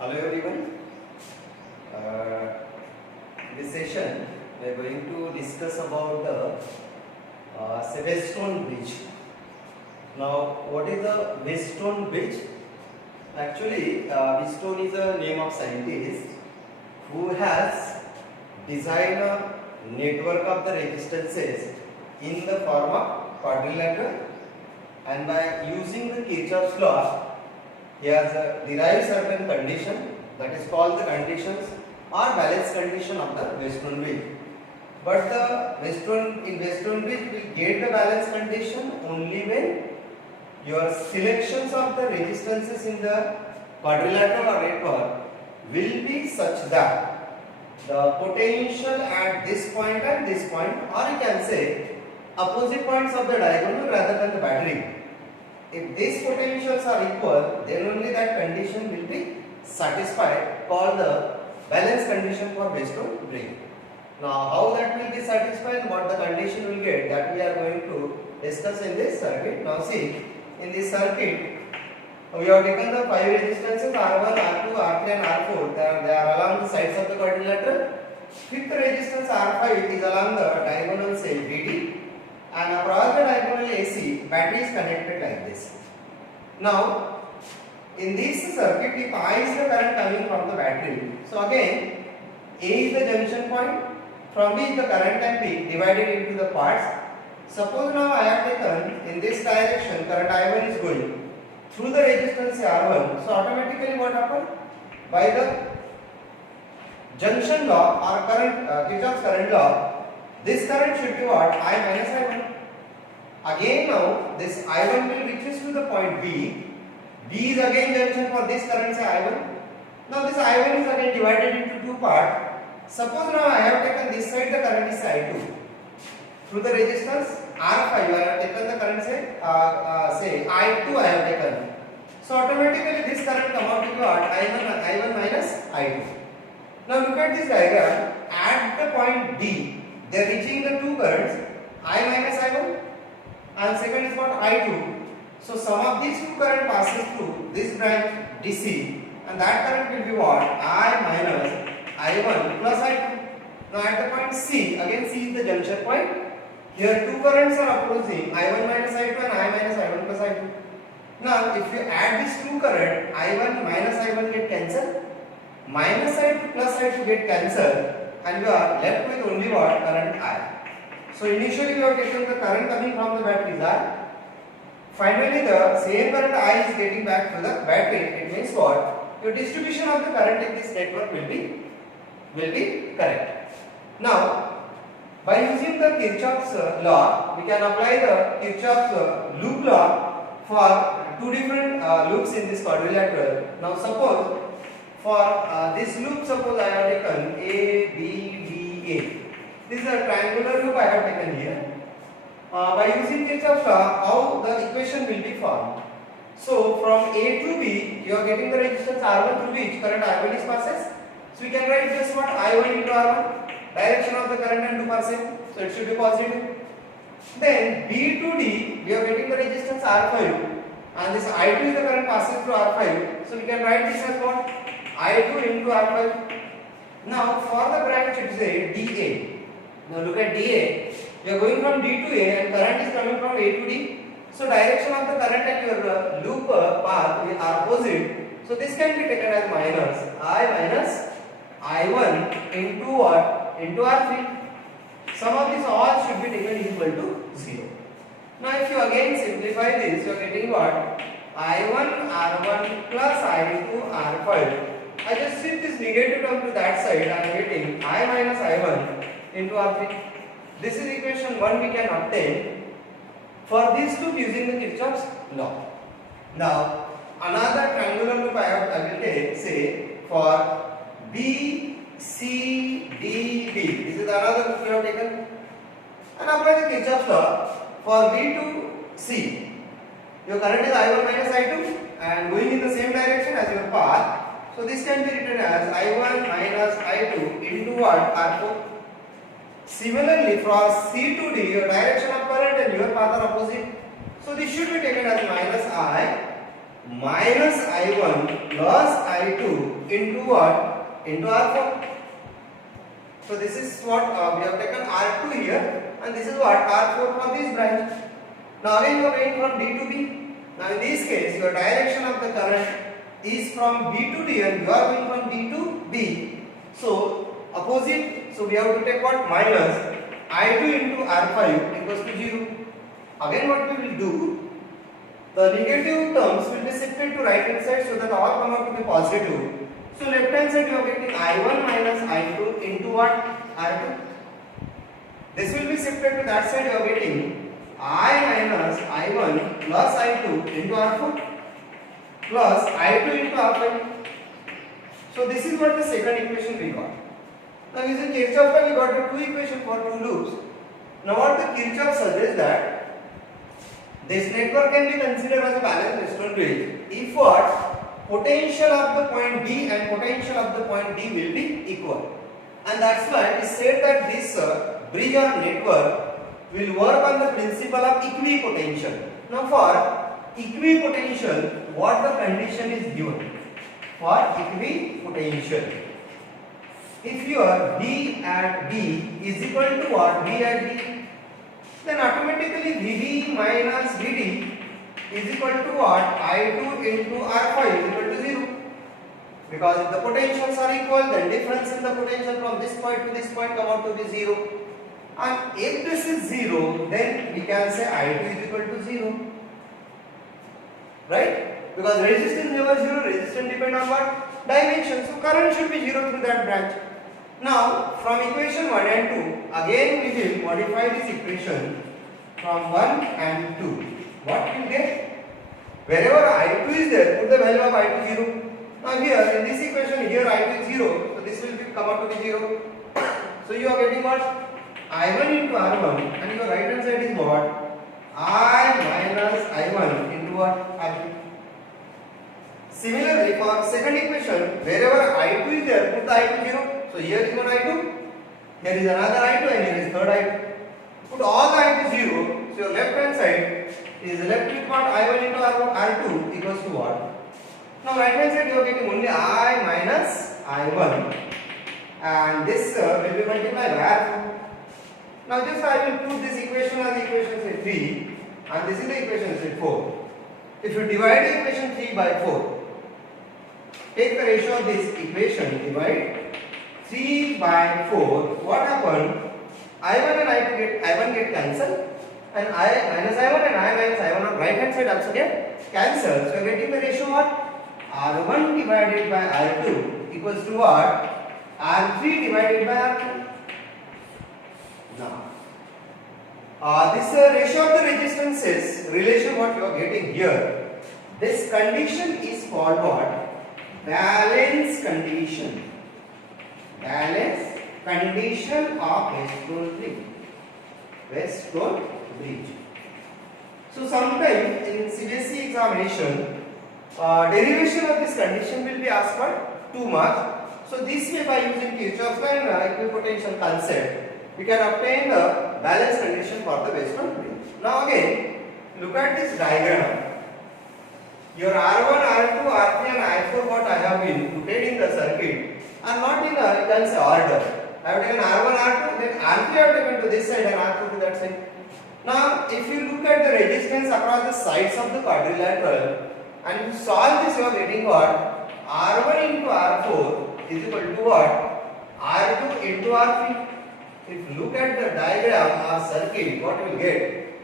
Hello everyone. This session we are going to discuss about the Whetstone Bridge. Now, what is the Whetstone Bridge? Actually, Whetstone is a name of scientist who has designed a network of the resistances in the form of quadrilateral, and by using the Kirchhoff's law, he has derived certain condition that is called the conditions or balance condition of the Whetstone Bridge. But the Whetstone Bridge will get the balance condition only when your selections of the resistances in the quadrilateral or network will be such that the potential at this point and this point, or you can say opposite points of the diagonal rather than the battery. If these potentials are equal, then only that condition will be satisfied, called the balance condition for Whetstone Bridge. Now, how that will be satisfied, what the condition will get, that we are going to discuss in this circuit. Now see, in this circuit, we have taken the 5 resistances R1, R2, R3 and R4. They are along the sides of the quadrilateral. Fifth resistance R5 is along the diagonal say BD. And across the diagonal AC, battery is connected like this. Now, in this circuit, if I is the current coming from the battery, so again, A is the junction point from which the current can be divided into the parts. Suppose now I have taken in this direction, current I1 is going through the resistance R1, so automatically what happens? By the junction law or Kirchhoff's current law, this current should be what? I minus I1. Again now, this I1 will reaches to the point B. B is again junction for this current say I1. Now this I1 is again divided into two parts. Suppose now I have taken this side, the current is I2. Through the resistance R5, I have taken the current say I2 I have taken. So automatically this current come out to be what? I1 minus I2. Now look at this diagram. At the point D, they are reaching the two currents, I minus I1 and second is what? I2. So sum of these two current passes through this branch DC, and that current will be what? I minus I1 plus I2. Now at the point C, again C is the junction point. Here two currents are opposing, I1 minus I2 and I minus I1 plus I2. Now if you add these two current, I1 minus I1 get cancelled, minus I2 plus I2 get cancelled, and you are left with only what? Current I. So initially you have taken the current coming from the batteries I. Finally the same current I is getting back to the battery. It means what? Your distribution of the current in this network will be correct. Now, by using the Kirchhoff's law, we can apply the Kirchhoff's loop law for two different loops in this quadrilateral. Now suppose for this loop, suppose I have taken A, B, D, A. This is a triangular loop I have taken here. By using Kirchhoff's law, how the equation will be formed. So from A to B, you are getting the resistance R1 through which current I1 is passes. So we can write this what? I1 into R1. Direction of the current and 2%. So it should be positive. Then B to D, we are getting the resistance R5. And this I2 is the current passing through R5. So we can write this as what? I2 into R5. Now for the branch it is a DA. Now look at DA. You are going from D to A and current is coming from A to D. So direction of the current and your loop path are opposite. So this can be taken as minus I minus I1 into what? Into R3. Sum of this all should be taken equal to 0. Now if you again simplify this, you are getting what? I1 R1 plus I2 R5. I just shift this negative term to that side. I am getting I minus I1 into R3. This is equation 1 we can obtain for this loop using the Kirchhoff's law. Now another triangular loop I will take, say for B, C, D, B. This is another loop we have taken, and apply the Kirchhoff's law for B to C. Your current is I1 minus I2 and going in the same direction as your path. So this can be written as I1 minus I2 into what? R4. Similarly, for C to D, your direction of current and your path are opposite. So this should be taken as minus I minus I1 plus I2 into what? Into R4. So this is what we have taken R2 here, and this is what R4 for this branch. Now again you are going from D to B. Now in this case your direction of the current is from B to D and you are going from D to B. So opposite, so we have to take what? Minus I2 into R5 equals to 0. Again what we will do, the negative terms will be shifted to right hand side so that all come out to be positive. So left hand side you are getting I1 minus I2 into what? R2. This will be shifted to that side, you are getting I minus I1 plus I2 into R4 plus I2 into R5. So this is what the second equation we got. Now using Kirchhoff's law we got the two equations for two loops. Now what the Kirchhoff suggests that this network can be considered as a balanced Weston bridge if what? Potential of the point B and potential of the point D will be equal. And that's why it is said that this bridge or network will work on the principle of equipotential. Now for equipotential, what the condition is given? For equipotential, if your B at B is equal to what? B at D, then automatically VB minus VD is equal to what? I2 into R5 is equal to 0. Because if the potentials are equal, then difference in the potential from this point to this point come out to be 0. And if this is 0, then we can say I2 is equal to 0. Right? Because resistance never 0, resistance depend on what? Dimension. So current should be 0 through that branch. Now from equation 1 and 2, again we will modify this equation from 1 and 2. What we will get? Wherever I2 is there, put the value of I2 0. Now here in this equation, here I2 is 0, so this will come out to be 0. So you are getting what? I1 into R1, and your right hand side is what? I minus I1 into what? R2. Similarly for second equation, wherever I2 is there, put the I2 0. So here is one I2, here is another I2 and here is third I2. Put all the I2 0, so your left hand side is left with what? I1 into R2 equals to what? Now right hand side you are getting only I minus I1 and this will be multiplied by R2. Now just I will put this equation as equation say 3 and this is the equation say 4. If you divide the equation 3 by 4, take the ratio of this equation, divide 3 by 4, what happened? I1 and I1 get cancelled and I minus I1 and I minus I1 on right hand side also get cancelled. So we are getting the ratio what? R1 divided by R2 equals to what? R3 divided by R2. Now, this ratio of the resistances relation what you are getting here, this condition is called what? Balance condition. Balance condition of Weston bridge. Weston bridge. So sometime in CBSE examination, derivation of this condition will be asked for 2 marks. So this way by using Kirchhoff's law and equipotential concept, we can obtain the balance condition for the Weston bridge. Now again, look at this diagram. Your R1, R2, R3 and I4 what I have been put in the circuit are not in a, you can say, order. I have taken R1, R2, then R3 I have taken to this side and R2 to that side. Now if you look at the resistance across the sides of the quadrilateral and you solve this, you are getting what? R1 into R4 is equal to what? R2 into R3. If you look at the diagram or circuit, what you will get?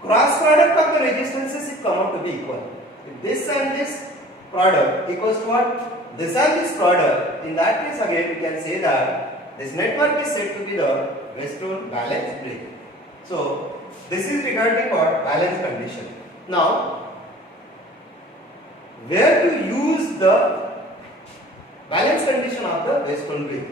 Cross product of the resistances is come out to be equal. If this and this product equals to what? This and this product, in that case again we can say that this network is said to be the Weston balance bridge. So this is regarding what? Balance condition. Now, where to use the balance condition of the Weston bridge?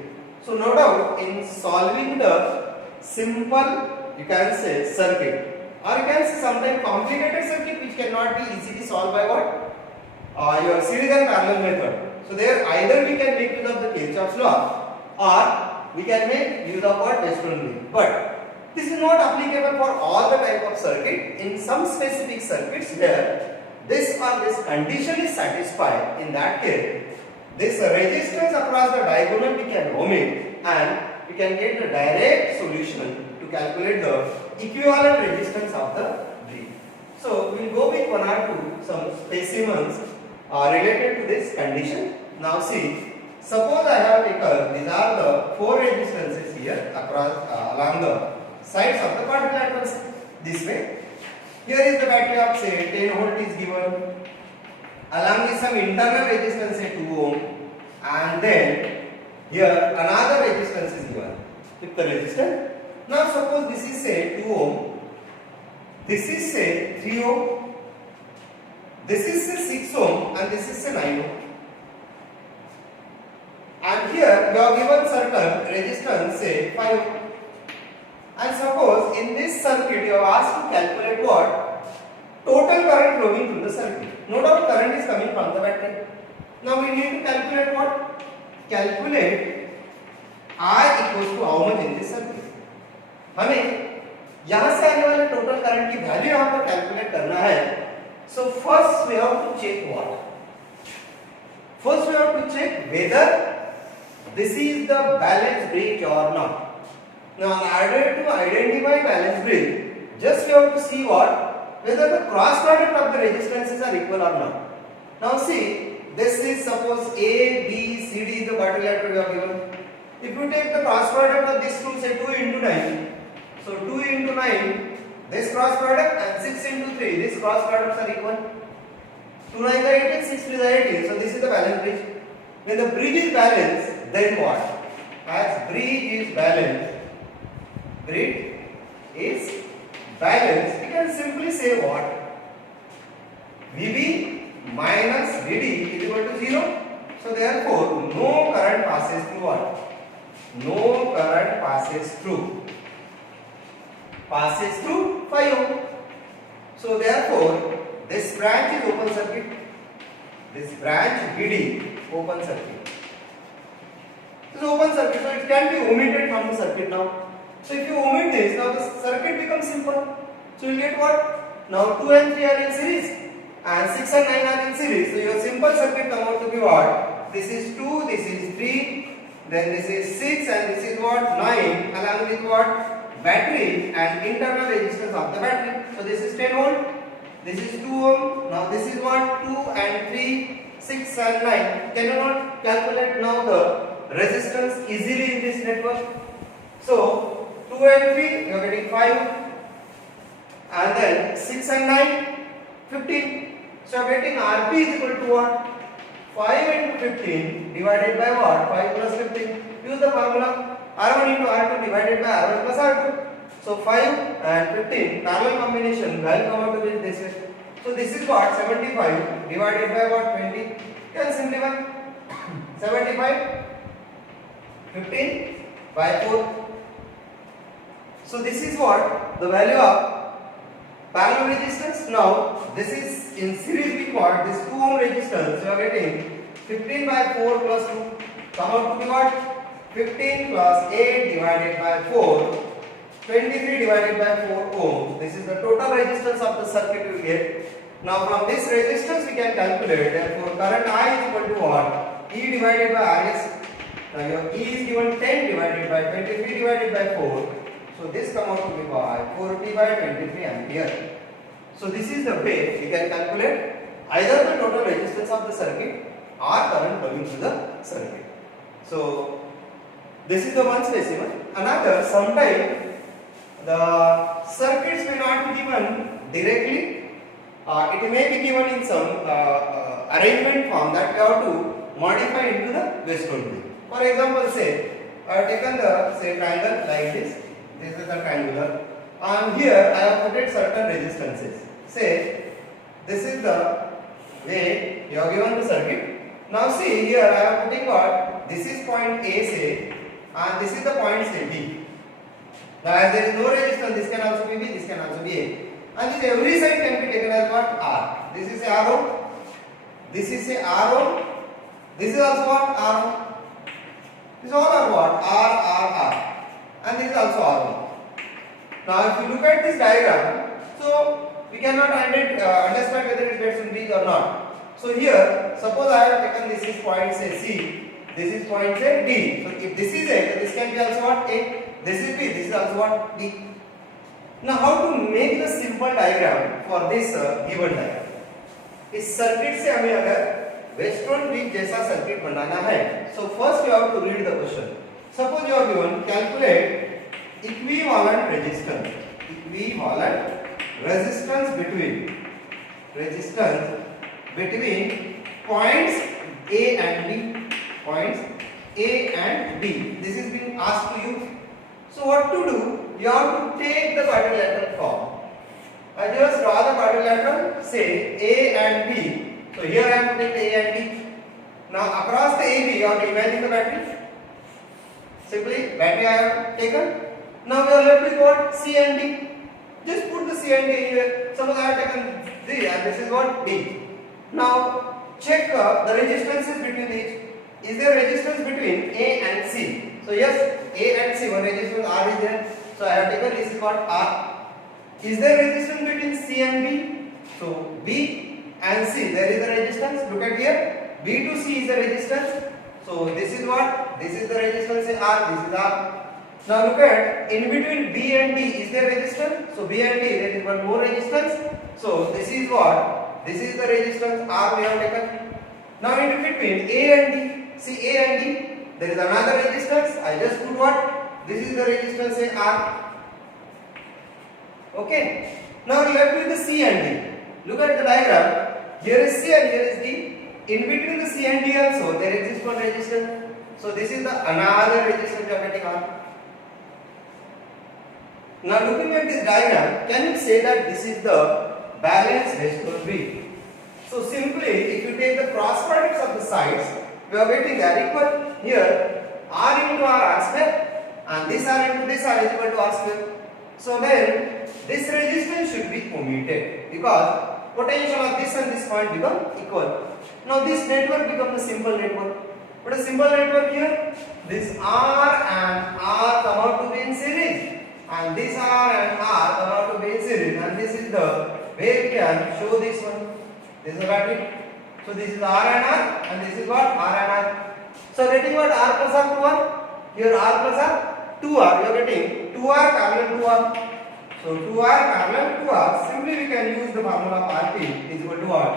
So no doubt in solving the simple, you can say, circuit, or you can say sometimes complicated circuit which cannot be easily solved by what? Your series and parallel method. So there either we can make use of the Kirchhoff's law or we can make use of what? Weston bridge. But this is not applicable for all the type of circuit. In some specific circuits where this condition is satisfied, in that case, this resistance across the diagonal we can omit and we can get the direct solution to calculate the equivalent resistance of the brick. So we will go with one or two some specimens related to this condition. Now see, suppose I have taken, these are the four resistances here across along the sides of the quadrilaterals this way. Here is the battery of say 10 volt is given. Along with some internal resistance say 2 ohm, and then here another resistance is given with the resistance. Now suppose this is say 2 ohm, this is say 3 ohm, this is say 6 ohm, and this is say 9 ohm. And here you are given certain resistance say 5 ohm. And suppose in this circuit you are asked to calculate what? Total current flowing through the circuit. No doubt current is coming from the battery. Now we need to calculate what? Calculate I equals to how much in this circuit. हमें यहाँ से आने वाले total current की value यहाँ पर calculate करना है. So first we have to check what? First we have to check whether this is the balanced bridge or not. Now in order to identify balanced bridge, just we have to see what? Whether the cross product of the resistances are equal or not. Now see, this is suppose A, B, C, D is the quadrilateral we have given. If you take the cross product of these two, say 2 into 9, so 2 into 9, this cross product, and 6 into 3, these cross products are equal. 2 9 are 18, 6 3 are 18, so this is the balanced bridge. When the bridge is balanced, then what? As bridge is balanced, we can simply say what? VB minus VD is equal to 0. So therefore, no current passes through what? No current passes through 5 ohm. So therefore, this branch is open circuit. This branch VD open circuit. This is open circuit, so it can be omitted from the circuit now. So if you omit this, now the circuit becomes simple. So you get what? Now 2 and 3 are in series and 6 and 9 are in series. So your simple circuit come out to be what? This is 2, this is 3, then this is 6 and this is what? 9 along with what? Battery and internal resistance of the battery. So this is 10 volt, this is 2 ohm. Now this is what? 2 and 3, 6 and 9. Can you not calculate now the resistance easily in this network? So 2 and 3, you are getting 5, and then 6 and 9, 15. So you are getting Rp is equal to what? 5 into 15 divided by what? 5 plus 15. Use the formula R1 into R2 divided by R1 plus R2. So 5 and 15 parallel combination value come out to be this way. So this is what? 75 divided by what? 20. You can simplify. 75, 15 by 4. So this is what? The value of parallel resistance. Now this is in series with what? This 2 ohm resistance. You are getting 15 by 4 plus 2. Come out to be what? 15 plus 8 divided by 4. 23 divided by 4 ohm. This is the total resistance of the circuit you get. Now from this resistance we can calculate. Therefore current I is equal to what? E divided by Rs. Now your E is given 10 divided by 23 divided by 4. So this come out to be by 40 by 23 ampere. So this is the way we can calculate either the total resistance of the circuit or current flowing through the circuit. So this is the one specimen. Another, sometimes the circuits may not be given directly. It may be given in some arrangement form that we have to modify into the Western way. For example, say I have taken the triangle like this. This is the triangular, and here I have put certain resistances. Say this is the way you have given the circuit. Now see here I am putting what? This is point A say, and this is the point say B. Now as there is no resistance, this can also be B, this can also be A. And this every side can be taken as what? R. This is R ohm. This is a R ohm. This is also what? R ohm. These all are what? R. And this is also R ohm. Now if you look at this diagram, so we cannot understand whether it gets in B or not. So here, suppose I have taken this is point say C, this is point say D. So if this is A, this can be also what A. This is B, this is also what B. Now how to make the simple diagram for this given diagram? इस circuit से हमें अगर western bridge जैसा circuit बनाना है, so first you have to read the question. Suppose you are given calculate equivalent resistance between points A and B. This is being asked to you. So what to do? You have to take the quadrilateral form. I just draw the quadrilateral, say A and B. So here I am to take the A and B. Now across the AB, you have to imagine the battery. Simply battery I have taken. Now we are left with what? C and D. Just put the C and D here. Suppose I have taken D and this is what? D. Now check the resistances between each. Is there resistance between A and C? So yes, A and C, one resistance R is there. So I have taken this is what R. Is there resistance between C and B? So B and C, there is a resistance. Look at here. B to C is a resistance. So this is what? This is the resistance say R. This is R. Now look at in between B and D, is there resistance? So B and D, there is one more resistance. So this is what? This is the resistance R we have taken. Now in between A and D, see A and D, there is another resistance. I just put what? This is the resistance say R. Okay. Now we are left with the C and D. Look at the diagram. Here is C and here is D. In between the C and D also there exists one resistance. So this is the another resistance we are getting R. Now looking at this diagram, can you say that this is the balanced resistor B? So simply, if you take the cross products of the sides, we are getting that equal. Here R into R square and this R into this R is equal to R square. So then this resistance should be omitted because potential of this and this point become equal. Now this network becomes a simple network. What is simple network here? This R and R come out to be in series, and this R and R come out to be in series, and this is the way we can show this one. This is a battery. So this is R and R, and this is what? R and R. So getting what? R plus R 2R. Here R plus R 2R. You are getting 2R parallel 2R. So 2R parallel 2R. Simply we can use the formula of RP is equal to what?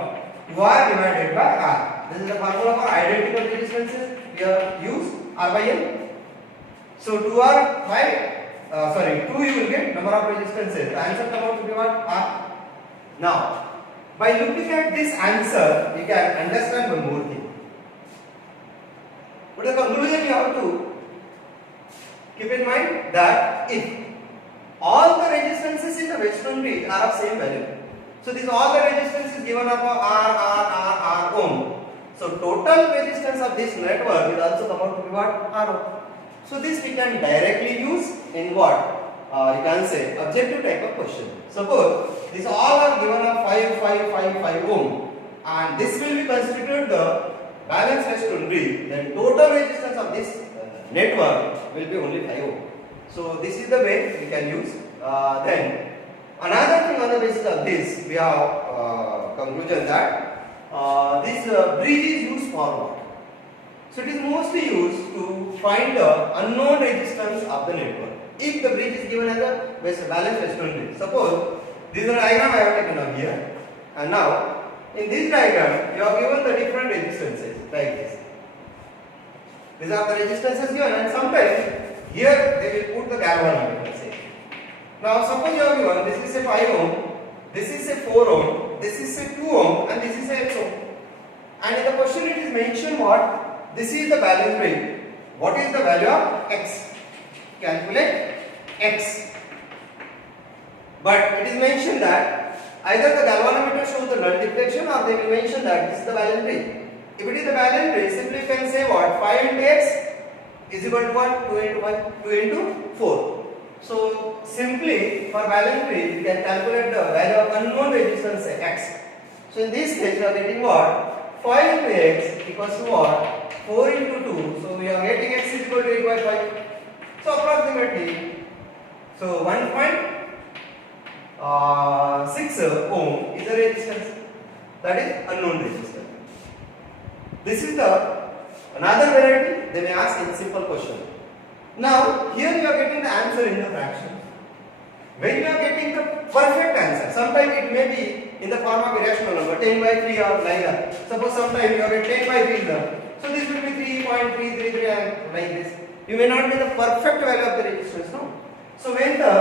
2R divided by R. This is the formula for identical resistances. We have used R by L. So 2R by 2 you will get number of resistances. The answer come out to be what? R. Now, by looking at this answer, you can understand one more thing. But the conclusion you have to keep in mind that if all the resistances in the Western bridge are of same value, so this all the resistance is given up of R ohm. So total resistance of this network will also come out to be what? R ohm. So this we can directly use in what? You can say objective type of question. Suppose these all are given of 5 ohm and this will be considered the balanced Western bridge, then total resistance of this network will be only 5 ohm. So this is the way we can use. Then another thing on the basis of this, we have conclusion that this bridge is used for what? So it is mostly used to find the unknown resistance of the network. If the bridge is given as a balanced Western bridge, suppose this is a diagram I have taken up here, and now in this diagram you are given the different resistances like this. These are the resistances given, and sometimes here they will put the galvanometer. Now suppose you are given this is a 5 ohm, this is a 4 ohm, this is a 2 ohm, and this is a X ohm. And in the question it is mentioned what? This is the balanced bridge. What is the value of X? Calculate X. But it is mentioned that either the galvanometer shows the null deflection or they will mention that this is the balanced bridge. If it is the balanced bridge, simply you can say what? 5 into X is equal to what? 2 into 5, 2 into 4. So simply for balanced bridge, we can calculate the value of unknown resistance X. So in this case, we are getting what? 5 into X equals to what? 4 into 2. So we are getting X is equal to 8 by 5. So approximately, so 1.5 6 ohm is a resistance, that is unknown resistance. This is the another variety they may ask in simple question. Now here you are getting the answer in the fraction. When you are getting the perfect answer, sometimes it may be in the form of irrational number 10 by 3 or like that. Suppose sometimes you are getting 10 by 3 here. So this will be 3.333 and like this. You may not get the perfect value of the resistance, no? So when the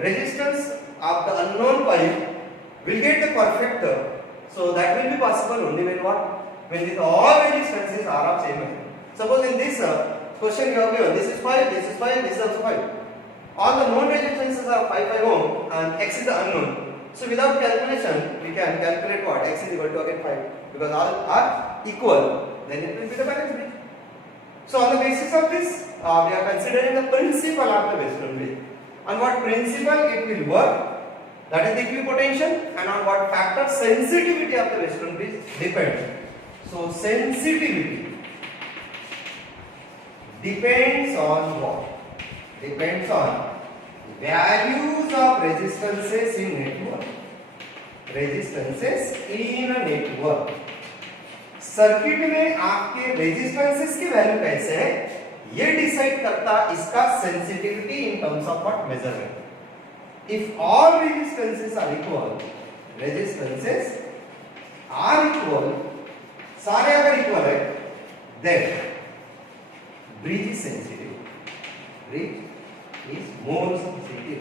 resistance of the unknown coil will get the perfect, so that will be possible only when what? When this all resistances are of same value. Suppose in this question you have given this is 5, this is 5, this is also 5. All the known resistances are 5 ohm and x is the unknown. So without calculation we can calculate what? X is equal to again 5 because all are equal. Then it will be the balance bridge. So on the basis of this, we are considering the principle of the Western bridge. On what principle it will work, that is the equipotential, and on what factor sensitivity of the Western bridge depends. So sensitivity depends on what? Depends on values of resistances in network. Resistances in a network. Circuit में आपके resistances की value कैसे है ये decide करता इसका sensitivity in terms of what measurement. If all resistances are equal, resistances are equal, सारे अगर इक्वल है, then bridge is sensitive. Bridge is more sensitive.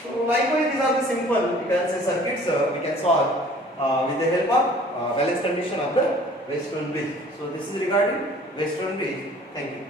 So likewise these are the simple, you can say, circuits we can solve with the help of Wallace condition of the Western bridge. So this is regarding Western bridge. Thank you.